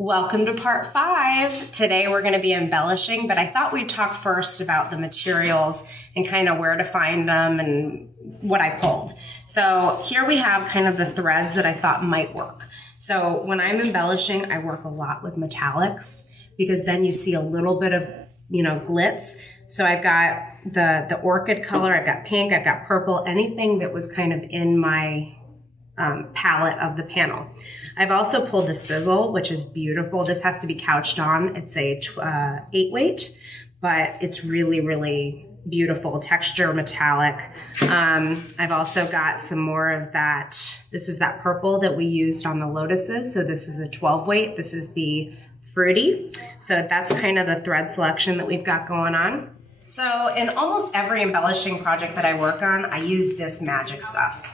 Welcome to part 5. Today we're going to be embellishing, but I thought we'd talk first about the materials and kind of where to find them and what I pulled. So here we have kind of the threads that I thought might work. So when I'm embellishing, I work a lot with metallics because then you see a little bit of, glitz. So I've got the orchid color, I've got pink, I've got purple, anything that was kind of in my palette of the panel. I've also pulled the sizzle, which is beautiful. This has to be couched on. It's a 8 weight, but it's really, really beautiful texture, metallic. I've also got some more of that. This is that purple that we used on the lotuses. So this is a 12 weight. This is the fruity. So that's kind of the thread selection that we've got going on. So in almost every embellishing project that I work on, I use this magic stuff.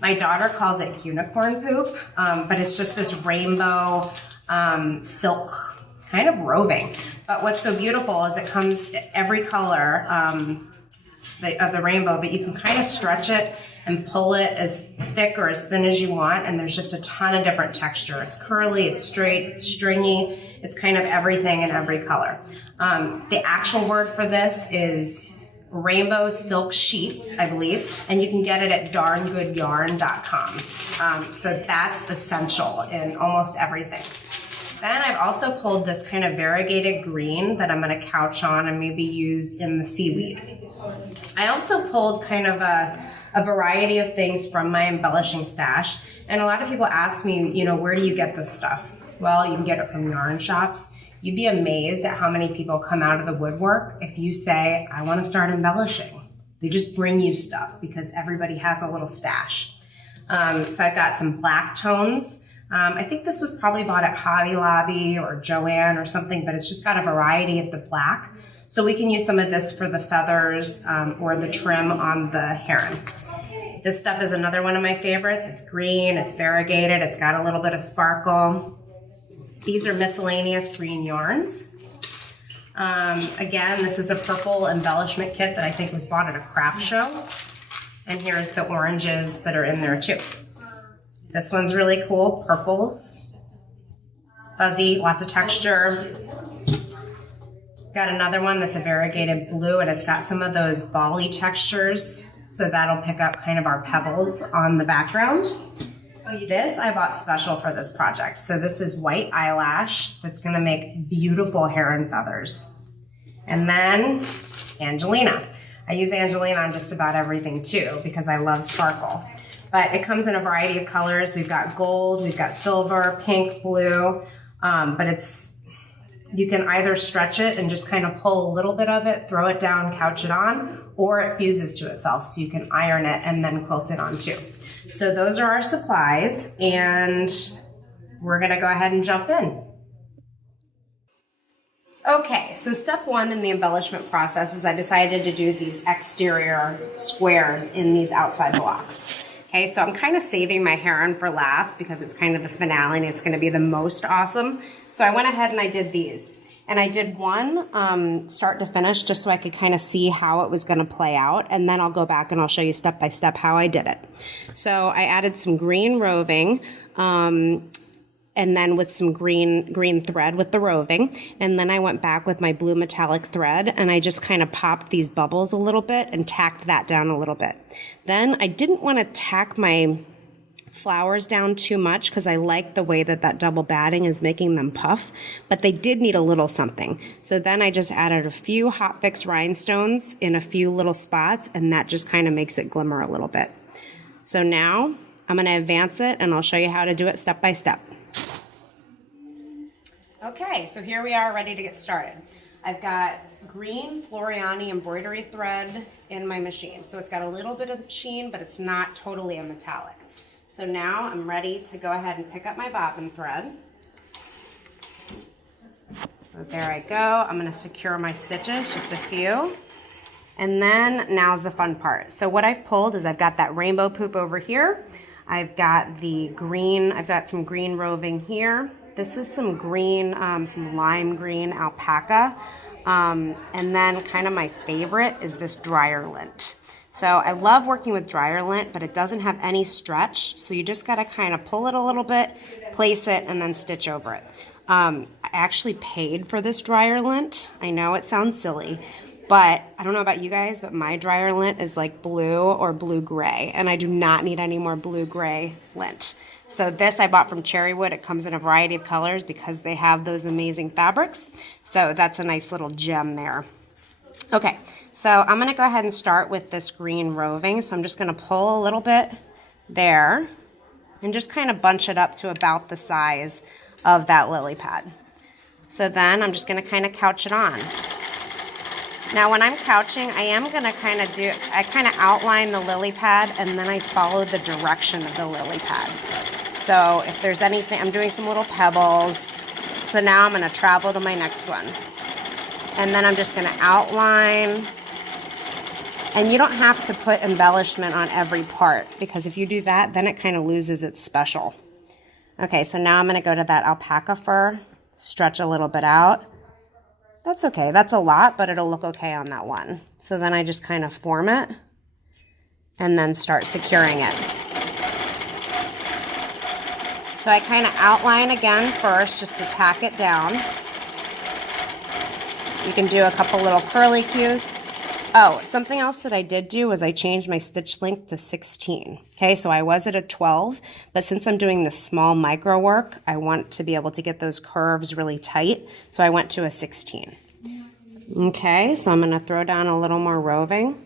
My daughter calls it unicorn poop, but it's just this rainbow silk kind of roving. But what's so beautiful is it comes every color of the rainbow, but you can kind of stretch it and pull it as thick or as thin as you want, and there's just a ton of different texture. It's curly, it's straight, it's stringy, it's kind of everything in every color. The actual word for this is rainbow silk sheets, I believe, and you can get it at darngoodyarn.com. So that's essential in almost everything. Then I've also pulled this kind of variegated green that I'm going to couch on and maybe use in the seaweed. I also pulled kind of a variety of things from my embellishing stash, and a lot of people ask me, where do you get this stuff? Well, you can get it from yarn shops. You'd be amazed at how many people come out of the woodwork if you say, I want to start embellishing. They just bring you stuff because everybody has a little stash. So I've got some black tones. I think this was probably bought at Hobby Lobby or Joann or something, but it's just got a variety of the black. So we can use some of this for the feathers or the trim on the heron. This stuff is another one of my favorites. It's green, it's variegated, it's got a little bit of sparkle. These are miscellaneous green yarns. Again, this is a purple embellishment kit that I think was bought at a craft show. And here's the oranges that are in there too. This one's really cool, purples, fuzzy, lots of texture. Got another one that's a variegated blue, and it's got some of those bally textures, so that'll pick up kind of our pebbles on the background. This I bought special for this project. So this is white eyelash that's going to make beautiful heron feathers. And then Angelina. I use Angelina on just about everything too because I love sparkle. But it comes in a variety of colors. We've got gold, we've got silver, pink, blue. But you can either stretch it and just kind of pull a little bit of it, throw it down, couch it on, or it fuses to itself so you can iron it and then quilt it on too. So those are our supplies, and we're gonna go ahead and jump in. Okay, so step 1 in the embellishment process is I decided to do these exterior squares in these outside blocks. Okay, so I'm kind of saving my heron for last because it's kind of the finale and it's gonna be the most awesome. So I went ahead and I did these. And I did one start to finish just so I could kind of see how it was going to play out. And then I'll go back and I'll show you step by step how I did it. So I added some green roving and then with some green thread with the roving. And then I went back with my blue metallic thread and I just kind of popped these bubbles a little bit and tacked that down a little bit. Then I didn't want to tack my flowers down too much because I like the way that double batting is making them puff, but they did need a little something. So then I just added a few hot fix rhinestones in a few little spots, and that just kind of makes it glimmer a little bit. So now I'm going to advance it and I'll show you how to do it step by step. Okay, so here we are ready to get started. I've got green Floriani embroidery thread in my machine. So it's got a little bit of sheen, but it's not totally a metallic. So now I'm ready to go ahead and pick up my bobbin thread. So there I go. I'm going to secure my stitches, just a few. And then now's the fun part. So what I've pulled is I've got that rainbow poop over here. I've got some green roving here. This is some green, some lime green alpaca. And then kind of my favorite is this dryer lint. So I love working with dryer lint, but it doesn't have any stretch. So you just got to kind of pull it a little bit, place it, and then stitch over it. I actually paid for this dryer lint. I know it sounds silly, but I don't know about you guys, but my dryer lint is like blue or blue-gray, and I do not need any more blue-gray lint. So this I bought from Cherrywood. It comes in a variety of colors because they have those amazing fabrics. So that's a nice little gem there. Okay, so I'm gonna go ahead and start with this green roving. So I'm just gonna pull a little bit there and just kind of bunch it up to about the size of that lily pad. So then I'm just gonna kind of couch it on. Now when I'm couching, I am gonna I kind of outline the lily pad and then I follow the direction of the lily pad. So if there's anything, I'm doing some little pebbles. So now I'm gonna travel to my next one. And then I'm just gonna outline. And you don't have to put embellishment on every part because if you do that, then it kind of loses its special. Okay, so now I'm gonna go to that alpaca fur, stretch a little bit out. That's okay, that's a lot, but it'll look okay on that one. So then I just kind of form it and then start securing it. So I kind of outline again first just to tack it down. You can do a couple little curly cues. Oh, something else that I did do was I changed my stitch length to 16. Okay, so I was at a 12, but since I'm doing the small micro work, I want to be able to get those curves really tight, so I went to a 16. Okay, so I'm gonna throw down a little more roving.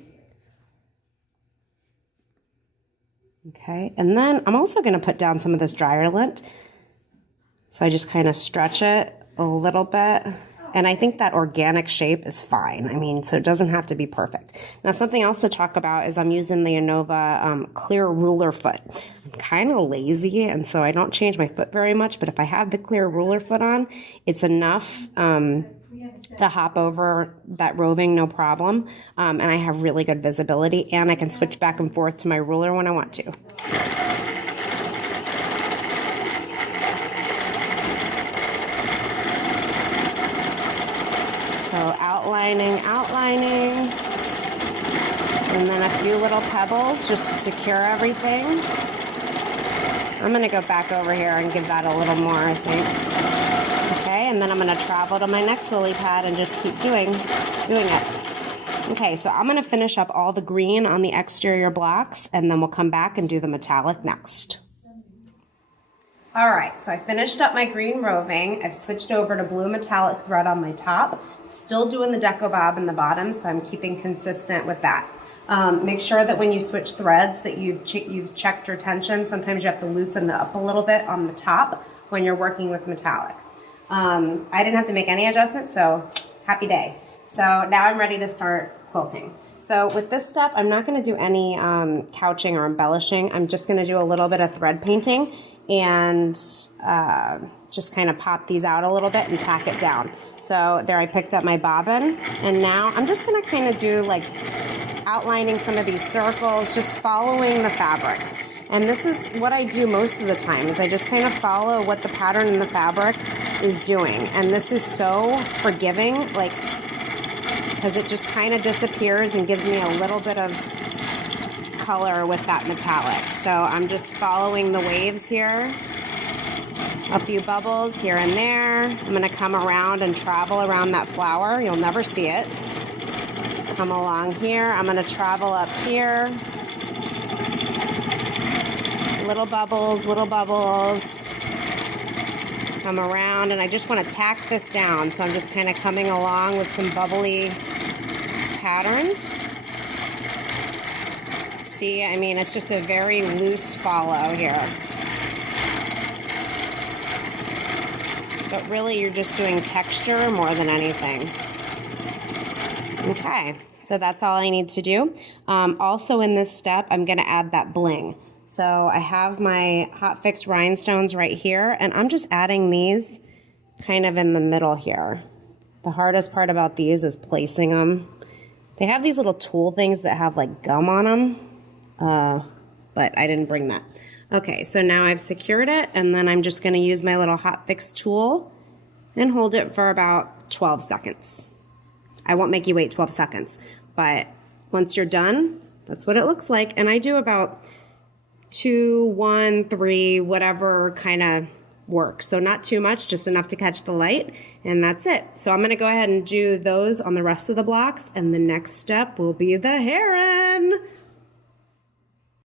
Okay, and then I'm also gonna put down some of this dryer lint. So I just kind of stretch it a little bit. And I think that organic shape is fine. I mean, so it doesn't have to be perfect. Now, something else to talk about is I'm using the Innova clear ruler foot. I'm kind of lazy, and so I don't change my foot very much, but if I have the clear ruler foot on, it's enough to hop over that roving, no problem. And I have really good visibility, and I can switch back and forth to my ruler when I want to. So outlining, and then a few little pebbles just to secure everything. I'm gonna go back over here and give that a little more, I think. Okay, and then I'm gonna travel to my next lily pad and just keep doing it. Okay, so I'm gonna finish up all the green on the exterior blocks, and then we'll come back and do the metallic next. All right, so I finished up my green roving. I've switched over to blue metallic thread on my top. Still doing the deco bob in the bottom, so I'm keeping consistent with that. Make sure that when you switch threads that you've checked your tension. Sometimes you have to loosen it up a little bit on the top when you're working with metallic. I didn't have to make any adjustments, so happy day. So now I'm ready to start quilting. So with this step, I'm not gonna do any couching or embellishing. I'm just gonna do a little bit of thread painting and just kind of pop these out a little bit and tack it down. So there I picked up my bobbin, and now I'm just gonna kind of do like outlining some of these circles, just following the fabric. And this is what I do most of the time, is I just kind of follow what the pattern in the fabric is doing. And this is so forgiving, like, because it just kind of disappears and gives me a little bit of color with that metallic. So I'm just following the waves here. A few bubbles here and there. I'm gonna come around and travel around that flower. You'll never see it. Come along here. I'm gonna travel up here. Little bubbles, little bubbles. Come around, and I just wanna tack this down. So I'm just kind of coming along with some bubbly patterns. See, I mean, it's just a very loose follow here. But really, you're just doing texture more than anything. Okay, so that's all I need to do. Also in this step, I'm gonna add that bling. So I have my Hot Fix Rhinestones right here, and I'm just adding these kind of in the middle here. The hardest part about these is placing them. They have these little tool things that have like gum on them, but I didn't bring that. Okay, so now I've secured it, and then I'm just gonna use my little Hot Fix tool and hold it for about 12 seconds. I won't make you wait 12 seconds, but once you're done, that's what it looks like. And I do about 2, 1, 3, whatever kind of work. So not too much, just enough to catch the light, and that's it. So I'm gonna go ahead and do those on the rest of the blocks, and the next step will be the heron.